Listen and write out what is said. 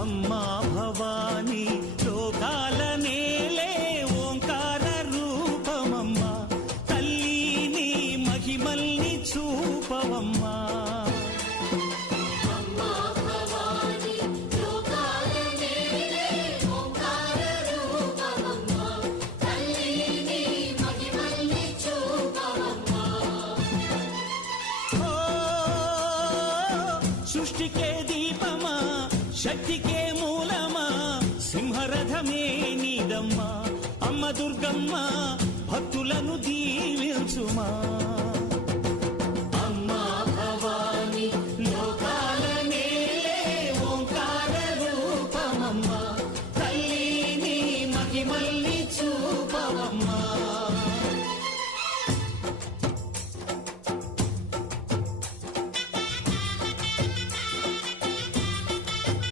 అమ్మా భవానీ లోకాల నేలే ఓంకార రూపమమ్మా తల్లి మహిమల్ని చూపవమ్మా సృష్టికే దీపమా శక్తికే మూలమా సింహరథమే నీదమ్మా అమ్మ దుర్గమ్మ భక్తులను దీవించుమా